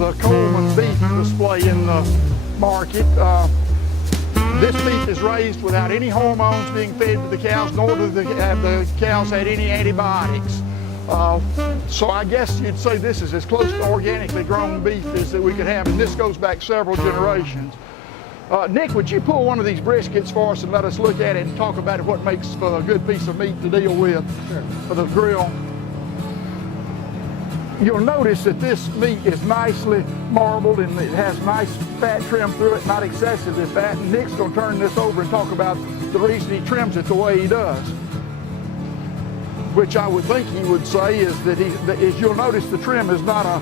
of the Coleman beef display in the market. This beef is raised without any hormones being fed to the cows, nor do have the cows had any antibiotics. So I guess you'd say this is as close to organically grown beef as that we could have, and this goes back several generations. Nick, would you pull one of these briskets for us and let us look at it and talk about what makes for a good piece of meat to deal with for the grill? You'll notice that this meat is nicely marbled and it has nice fat trim through it, not excessively fat. And Nick's going to turn this over and talk about the reason he trims it the way he does. Which I would think he would say is that as you'll notice, the trim is not a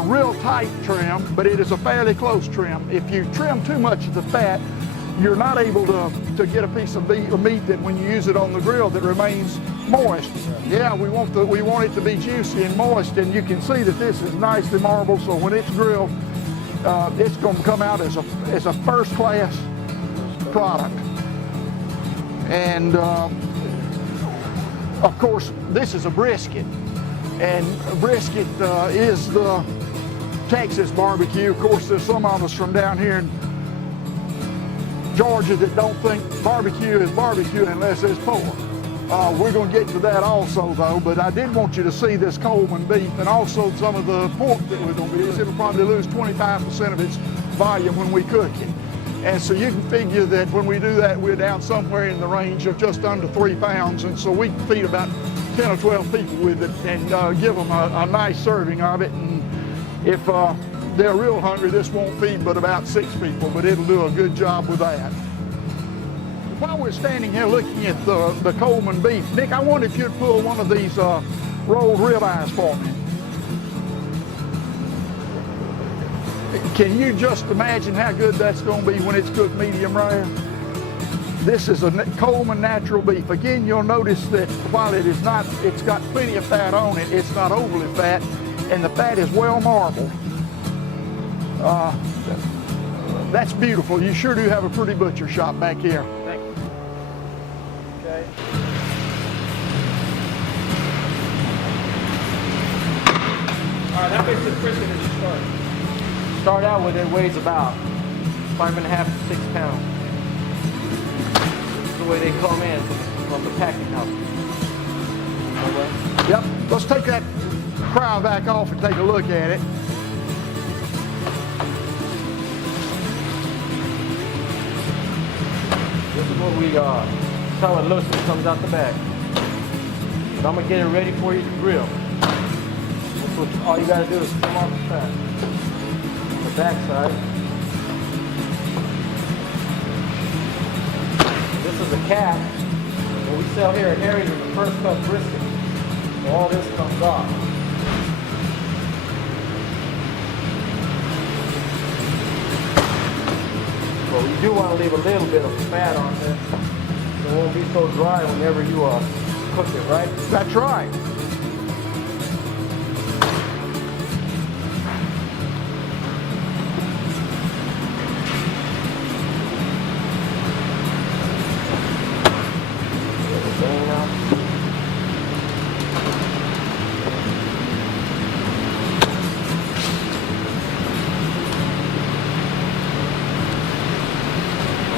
real tight trim, but it is a fairly close trim. If you trim too much of the fat, you're not able to get a piece of meat that when you use it on the grill that remains moist. Yeah, we want it to be juicy and moist, and you can see that this is nicely marbled, so when it's grilled, it's going to come out as a first-class product. And of course, this is a brisket, and a brisket is the Texas barbecue. Of course, there's some of us from down here in Georgia that don't think barbecue is barbecue unless it's pork. We're going to get to that also, though, but I did want you to see this Coleman beef and also some of the pork that we're going to be using. It'll probably lose 25% of its volume when we cook it. And so you can figure that when we do that, we're down somewhere in the range of just under 3 pounds. And so we can feed about 10 or 12 people with it and give them a nice serving of it. And if they're real hungry, this won't feed but about 6 people, but it'll do a good job with that. While we're standing here looking at the Coleman beef, Nick, I wonder if you'd pull one of these rolled ribeyes for me. Can you just imagine how good that's going to be when it's cooked medium rare? This is a Coleman natural beef. Again, you'll notice that while it is not, it's got plenty of fat on it, it's not overly fat, and the fat is well marbled. That's beautiful. You sure do have a pretty butcher shop back here. Thank you. Okay. All right, how big is the brisket as you start? Start out with it weighs about 5.5 to 6 pounds. This is the way they come in from the packing house. Okay. Yep. Let's take that crown back off and take a look at it. This is what we that's how it looks when it comes out the bag. So I'm gonna get it ready for you to grill. That's what all you gotta do is come off the fat. On the back side. This is a cap. What we sell here at Harry's is the first cut brisket. So all this comes off. But you do want to leave a little bit of fat on this, so it won't be so dry whenever you cook it, right? That's right.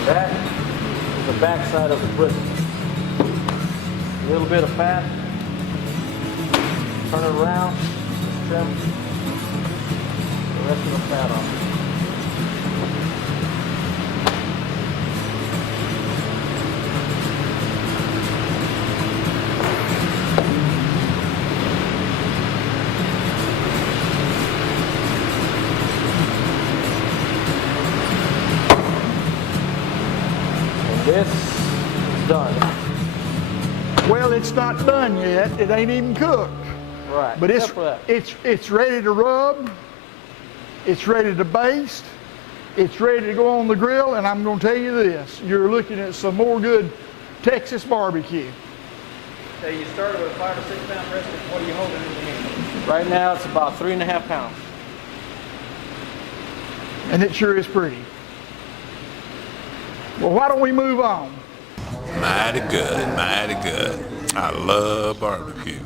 That is the back side of the brisket. A little bit of fat. Turn it around. Just trim the rest of the fat off. This is done. Well, it's not done yet. It ain't even cooked. Right. But it's ready to rub. It's ready to baste. It's ready to go on the grill. And I'm going to tell you this: you're looking at some more good Texas barbecue. Okay, you started with a 5 or 6 pound brisket. What are you holding in your hand? Right now, it's about 3.5 pounds. And it sure is pretty. Well, why don't we move on? Mighty good, mighty good. I love barbecue.